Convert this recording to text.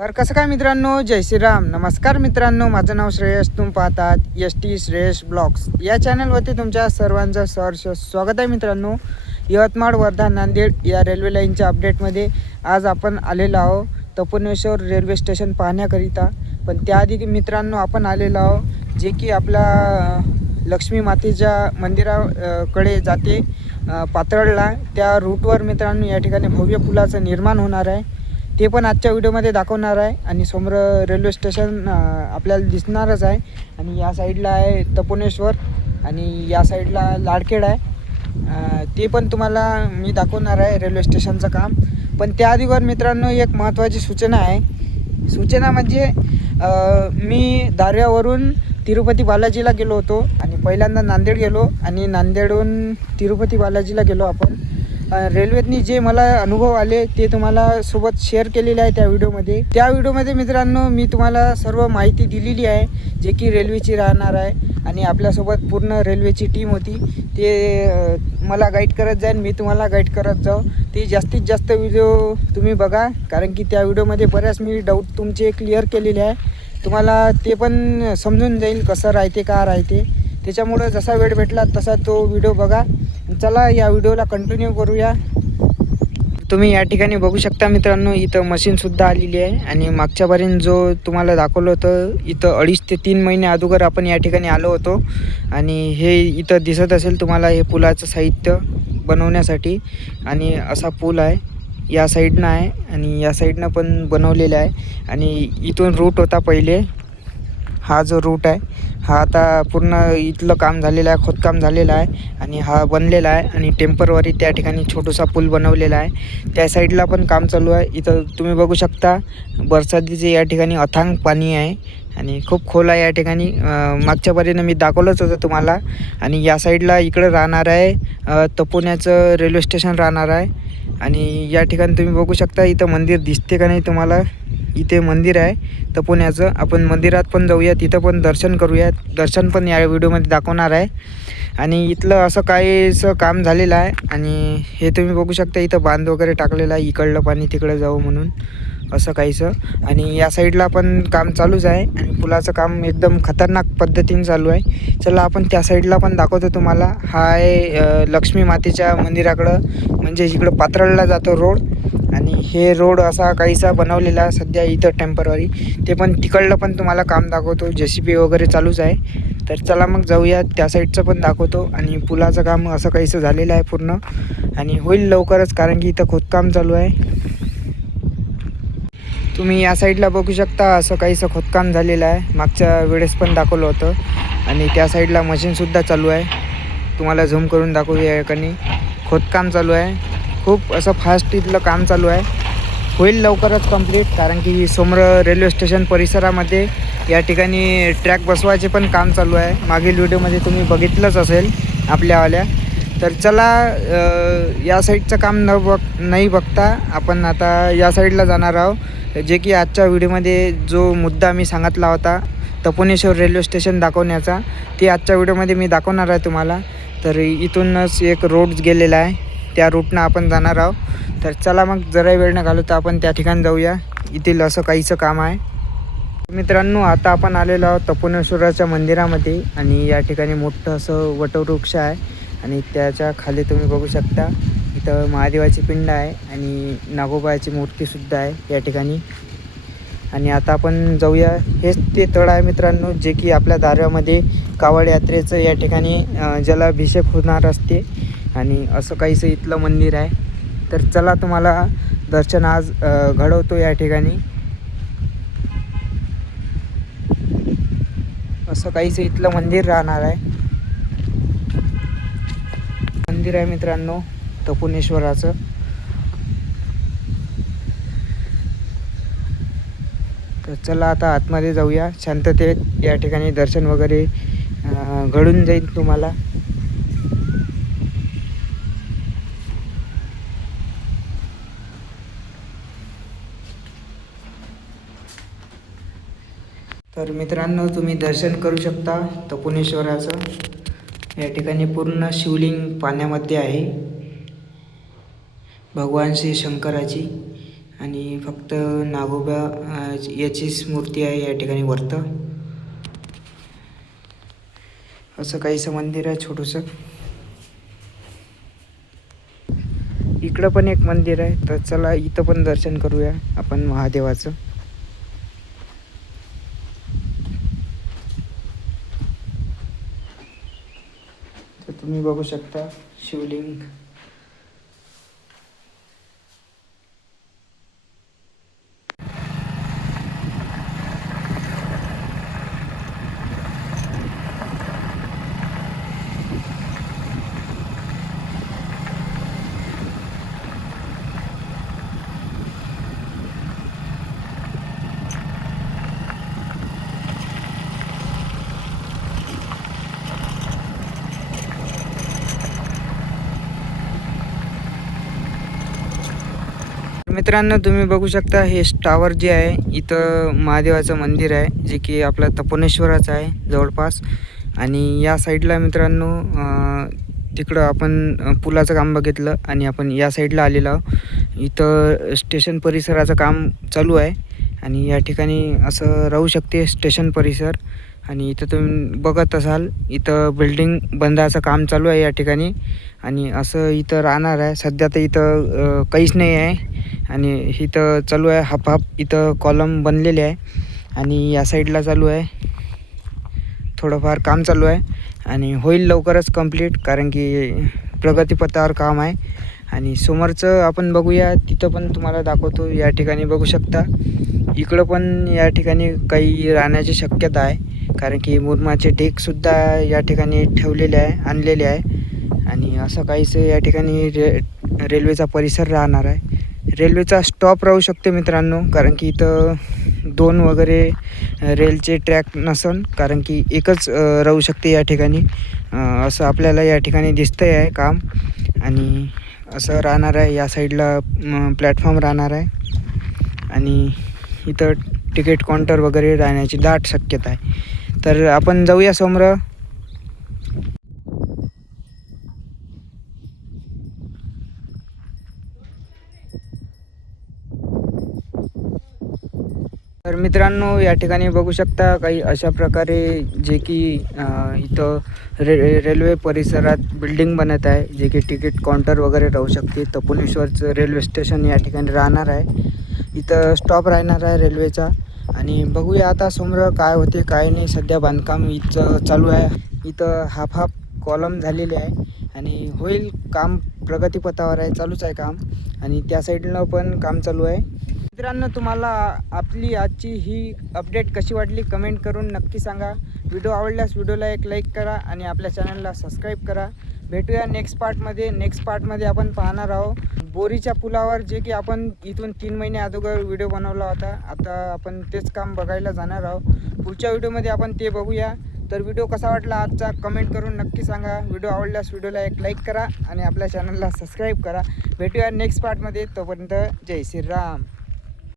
तर कसं काय मित्रांनो, जय श्रीराम. नमस्कार मित्रांनो, माझं नाव श्रेयस. तुम्ही पाहतात टी श्रेयस ब्लॉग्स या चॅनलवरती तुमच्या सर्वांचं सहर्ष स्वागत आहे. मित्रांनो, यवतमाळ, वर्धा, नांदेड या रेल्वे लाईनच्या अपडेटमध्ये आज आपण आलेलो आहोत तपोनेश्वर रेल्वे स्टेशन पाहण्याकरिता. पण त्याआधी मित्रांनो, आपण आलेलो आहोत जे की आपला लक्ष्मी मातेच्या मंदिराकडे जाते पातळला. त्या रूटवर मित्रांनो या ठिकाणी भव्य पुलाचं निर्माण होणार आहे. ते पण आजच्या व्हिडिओमध्ये दाखवणार आहे. आणि समोर रेल्वे स्टेशन आपल्याला दिसणारच आहे. आणि या साईडला आहे तपोनेश्वर आणि या साईडला लाडखेड आहे. ते पण तुम्हाला मी दाखवणार आहे रेल्वे स्टेशनचं काम. पण त्याआधीवर मित्रांनो एक महत्त्वाची सूचना आहे. सूचना म्हणजे मी दार्यावरून तिरुपती बालाजीला गेलो होतो आणि पहिल्यांदा नांदेड गेलो आणि नांदेडहून तिरुपती बालाजीला गेलो आपण. रेल्वेतनी जे मला अनुभव आले ते तुम्हाला सोबत शेअर केलेले आहे त्या व्हिडिओमध्ये मित्रांनो मी तुम्हाला सर्व माहिती दिलेली आहे जे की रेल्वेची राहणार आहे. आणि आपल्यासोबत पूर्ण रेल्वेची टीम होती. ते मला गाईड करत जाईल, मी तुम्हाला गाईड करत जाऊ. ते जास्तीत जास्त व्हिडिओ तुम्ही बघा, कारण की त्या व्हिडिओमध्ये बऱ्याच मी डाऊट तुमचे क्लिअर केलेले आहे. तुम्हाला ते पण समजून जाईल कसं राहते का राहते. त्याच्यामुळं जसा वेळ भेटला तसा तो व्हिडिओ बघा. चला या व्हिडिओला कंटिन्यू करूया. तुम्ही या ठिकाणी बघू शकता मित्रांनो, इथं मशीनसुद्धा आलेली आहे. आणि मागच्यापर्यंत जो तुम्हाला दाखवलं होतं इथं 2.5 ते 3 महिने अगोदर आपण या ठिकाणी आलो होतो. आणि हे इथं दिसत असेल तुम्हाला हे पुलाचं साहित्य बनवण्यासाठी. आणि असा पूल आहे, या साईडनं आहे आणि या साईडनं पण बनवलेलं आहे. आणि इथून रूट होता पहिले, हा जो रूट आहे हा आता पूर्ण इथलं काम झालेलं आहे, खोदकाम झालेलं आहे आणि हा बनलेला आहे. आणि टेम्पररी त्या ठिकाणी छोटासा पूल बनवलेला आहे. त्या साईडला पण काम चालू आहे. इथं तुम्ही बघू शकता बरसातीचे या ठिकाणी अथांग पाणी आहे आणि खूप खोल आहे या ठिकाणी. मागच्यापर्यंत मी दाखवलंच होतं तुम्हाला. आणि या साईडला इकडं राहणार आहे तपोण्याचं रेल्वे स्टेशन राहणार आहे. आणि या ठिकाणी तुम्ही बघू शकता इथं मंदिर दिसते का नाही तुम्हाला. इथे मंदिर आहे तपोण्याचं. आपण मंदिरात पण जाऊया, तिथं पण दर्शन करूयात. दर्शन पण या व्हिडिओमध्ये दाखवणार आहे. आणि इथलं असं काहीसं काम झालेलं आहे. आणि हे तुम्ही बघू शकता इथं बांध वगैरे टाकलेलं आहे, इकडलं पाणी तिकडं जाऊ म्हणून असं काहीसं. आणि या साईडला पण काम चालूच आहे आणि पुलाचं काम एकदम खतरनाक पद्धतीने चालू आहे. चला आपण त्या साईडला पण दाखवतो तुम्हाला. हा आहे लक्ष्मी मातेच्या मंदिराकडं, म्हणजे इकडं पातळला जातो रोड. आणि हे रोड असा काहीसा बनवलेला सध्या इथं टेम्पररी. ते पण तिकडलं पण तुम्हाला काम दाखवतो, JCB वगैरे चालूच आहे. तर चला मग जाऊया, त्या साईडचं पण दाखवतो. आणि पुलाचं काम असं काहीसं झालेलं आहे पूर्ण आणि होईल लवकरच, कारण की इथं खोदकाम चालू आहे. तुम्ही या साईडला बघू शकता असं काहीसं खोदकाम झालेलं आहे. मागच्या वेळेस पण दाखवलं होतं. आणि त्या साईडला मशीनसुद्धा चालू आहे. तुम्हाला झूम करून दाखवूया. या ठिकाणी खोदकाम चालू आहे, खूप असं फास्ट इथलं काम चालू आहे. होईल लवकरच कंप्लीट, कारण की समोर रेल्वे स्टेशन परिसरामध्ये या ठिकाणी ट्रॅक बसवायचे पण काम चालू आहे. मागील व्हिडिओमध्ये तुम्ही बघितलंच असेल आपल्यावाल्या. तर चला या साईडचं काम नाही बघता आपण आता या साईडला जाणार आहोत. जे की आजच्या व्हिडिओमध्ये जो मुद्दा मी सांगितला होता तपोनेश्वर रेल्वे स्टेशन दाखवण्याचा, ते आजच्या व्हिडिओमध्ये मी दाखवणार आहे तुम्हाला. तर इथूनच एक रोड गेलेला आहे, त्या रूटनं आपण जाणार आहोत. तर चला मग जरा वेळ न घालवता आपण त्या ठिकाणी जाऊया. इथील असं काहीचं काम आहे. मित्रांनो, आता आपण आलेलो आहोत तपोनेश्वराच्या मंदिरामध्ये. आणि या ठिकाणी मोठं असं वटवृक्ष आहे आणि त्याच्या खाली तुम्ही बघू शकता इथं महादेवाची पिंड आहे आणि नागोबाची मूर्तीसुद्धा आहे या ठिकाणी. आणि आता आपण जाऊया. हेच ते तळ आहे मित्रांनो, जे की आपल्या दार्यामध्ये कावड यात्रेचं या ठिकाणी जलाभिषेक होणार असते. आणि असं काहीसं इथलं मंदिर आहे. तर चला तुम्हाला दर्शन आज घडवतो या ठिकाणी. असं काहीसं इथलं मंदिर राहणार आहे. मंदिर आहे मित्रांनो तपोनेश्वराचं. तर चला आता आतमध्ये जाऊया. शांततेत या ठिकाणी दर्शन वगैरे घडून जाईल तुम्हाला. तर मित्रांनो, तुम्ही दर्शन करू शकता तपोनेश्वराचं. या ठिकाणी पूर्ण शिवलिंग पाण्यामध्ये आहे, भगवान श्री शंकराची. आणि फक्त नागोबा याचीच मूर्ती आहे या ठिकाणी वरतं. असं काहीसं मंदिर आहे छोटंसं. इकडं पण एक मंदिर आहे, तर चला इथं पण दर्शन करूया आपण महादेवाचं. तर तुम्ही बघू शकता शिवलिंग. मित्रांनो तुम्ही बघू शकता हे टावर जे आहे इथं महादेवाचं मंदिर आहे, जे की आपलं तपोनेश्वराचं आहे जवळपास. आणि या साईडला मित्रांनो तिकडं आपण पुलाचं काम बघितलं आणि आपण या साईडला आलेलो आहोत. इथं स्टेशन परिसराचं काम चालू आहे आणि या ठिकाणी असं राहू शकते स्टेशन परिसर. आणि इथं तुम्ही बघत असाल इथं बिल्डिंग बंधाचं काम चालू आहे या ठिकाणी. आणि असं इथं राहणार आहे. सध्या तर इथं काहीच नाही आहे आणि इथं चालू आहे हाफ इथं कॉलम बनलेले आहे आणि या साईडला चालू आहे थोडंफार काम चालू आहे आणि होईल लवकरच कंप्लीट, कारण की प्रगतीपथावर काम आहे. आणि समोरचं आपण बघूया, तिथं पण तुम्हाला दाखवतो. या ठिकाणी बघू शकता इकडं पण या ठिकाणी काही राहण्याची शक्यता आहे, कारण की मुरमाचे टेकसुद्धा या ठिकाणी ठेवलेले आहे, आणलेले आहे. आणि असं काहीच या ठिकाणी रेल्वेचा परिसर राहणार आहे. रेल्वेचा स्टॉप राहू शकते मित्रांनो, कारण की इथं 2 वगैरे रेलचे ट्रॅक नसन, कारण की एकच राहू शकते या ठिकाणी. असं आपल्याला या ठिकाणी दिसतंय आहे काम. आणि असं राहणार आहे, या साईडला प्लॅटफॉर्म राहणार आहे आणि इथं तिकीट काउंटर वगैरे राहण्याची दाट शक्यता आहे. तर आपण जाऊया समोर. तर मित्रांनो या ठिकाणी बघू शकता काही अशा प्रकारे जे की इथं रेल्वे परिसरात बिल्डिंग बनत आहे, जे की तिकीट काउंटर वगैरे राहू शकते. तपोनेश्वरचं रेल्वे स्टेशन या ठिकाणी राहणार आहे. इथं स्टॉप राहणार आहे रेल्वेचा. आणि बघूया आता समोर काय होते काय नाही. सध्या बांधकाम इथं चालू आहे. इथं हाफ कॉलम झालेले आहे आणि होईल काम, प्रगतीपथावर आहे, चालूच आहे काम. आणि त्या साईडला पण काम चालू आहे. मित्रांनो तुम्हाला आपली आजची ही अपडेट कशी वाटली कमेंट करून नक्की सांगा. व्हिडिओ आवडल्यास व्हिडिओला एक लाईक करा आणि आपल्या चॅनलला सबस्क्राईब करा. भेटूया नेक्स्ट पार्टमध्ये आपण पाहणार आहोत बोरीच्या पुलावर, जे की आपण इथून 3 महिने अगोदर व्हिडिओ बनवला होता. आता आपण तेच काम बघायला जाणार आहोत. पुढच्या व्हिडिओमध्ये आपण ते बघूया. तर व्हिडिओ कसा वाटला आजचा कमेंट करून नक्की सांगा. व्हिडिओ आवडल्यास व्हिडिओला एक लाईक करा आणि आपल्या चॅनलला सबस्क्राईब करा. भेटूया नेक्स्ट पार्टमध्ये. तोपर्यंत जय श्रीराम.